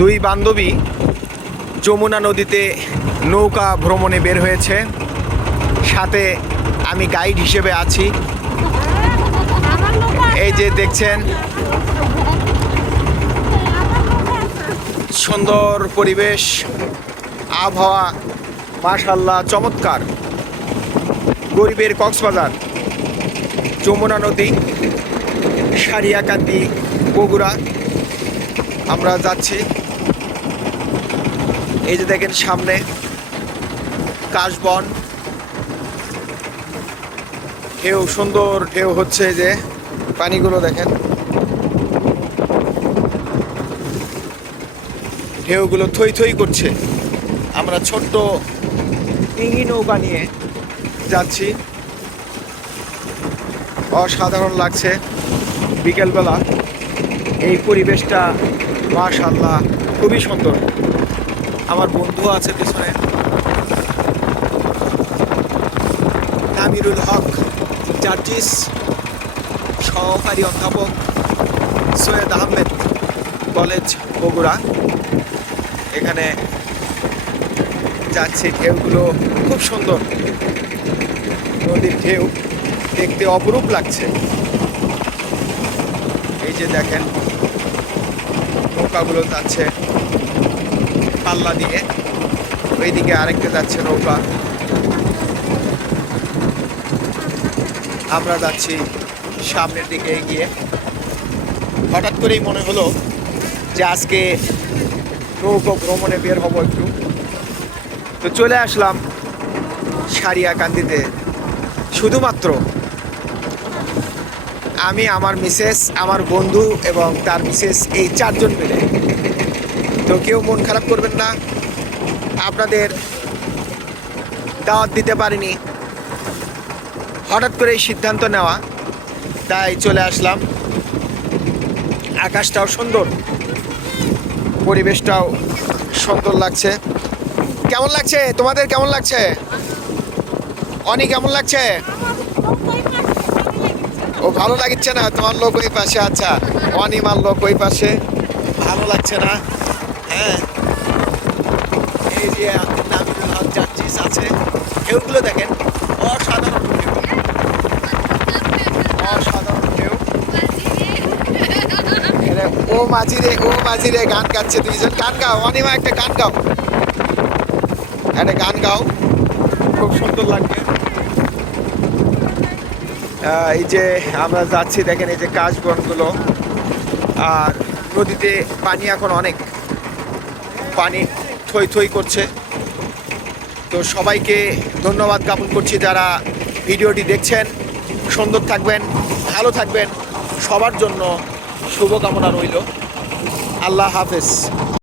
দুই বান্ধবী যমুনা নদীতে নৌকা ভ্রমণে বের হয়েছে। সাথে আমি গাইড হিসেবে আছি। এই যে দেখছেন, সুন্দর পরিবেশ, আবহাওয়া মাশাল্লাহ চমৎকার। গরিবের কক্সবাজার, যমুনা নদী, সারিয়াকান্দি, বগুড়া। আমরা যাচ্ছি। এই যে দেখেন সামনে কাশবন। ঢেউ, সুন্দর ঢেউ হচ্ছে যে পানিগুলো দেখেন। ঢেউগুলো থই থই করছে। আমরা ছোট্ট ডিঙি নৌকা নিয়ে যাচ্ছি। অসাধারণ লাগছে বিকেলবেলা। এই পরিবেশটা মাশাল্লাহ খুবই সুন্দর। আমার বন্ধু আছে পেছনে। নামিরুল হক, জার্জিস, সহকারী অধ্যাপক সৈয়দ আহমেদ, কলেজ বগুড়া। এখানে যাচ্ছে ঢেউগুলো খুব সুন্দর। নদীর ঢেউ দেখতে অপরূপ লাগছে। এই যে দেখেন, নৌকাগুলো যাচ্ছে। পাল্লা দিয়ে ওইদিকে আরেকটা যাচ্ছে নৌকা। আমরা যাচ্ছি সামনের দিকে এগিয়ে। হঠাৎ করেই মনে হলো যে আজকে নৌকো ভ্রমণে বের হব একটু। তো চলে আসলাম সারিয়াকান্দিতে। শুধুমাত্র আমি, আমার মিসেস, আমার বন্ধু এবং তার মিসেস এই চারজন মিলে। তো কেউ মন খারাপ করবেন না। আপনাদের দাওয়াত দিতে পারিনি। হঠাৎ করে এই সিদ্ধান্ত নেওয়া, তাই চলে আসলাম। আকাশটাও সুন্দর, পরিবেশটাও সুন্দর লাগছে। কেমন লাগছে? তোমাদের কেমন লাগছে? অনি কেমন লাগছে? ও ভালো লাগছে না? তোমার লোক ওই পাশে আচ্ছা। অনিমার লোক ওই পাশে। ভালো লাগছে না? হ্যাঁ। এই যে নামিরুল হক জার্জিস আছে, ঢেউগুলো দেখেন, অসাধারণ ঢেউ। অসাধারণ ঢেউ। ও মাঝিরে ও মাঝিরে গান গাচ্ছে দুইজন। গান গাও, অনিমা একটা গান গাও। একটা গান গাও। খুব সুন্দর লাগবে এই যে আমরা যাচ্ছি, দেখেন এই যে কাশ বনগুলো আর নদীতে পানি এখন অনেক। পানি থই থই করছে। তো সবাইকে ধন্যবাদ জ্ঞাপন করছি যারা ভিডিওটি দেখছেন। সুন্দর থাকবেন, ভালো থাকবেন। সবার জন্য শুভকামনা রইল। আল্লাহ হাফেজ।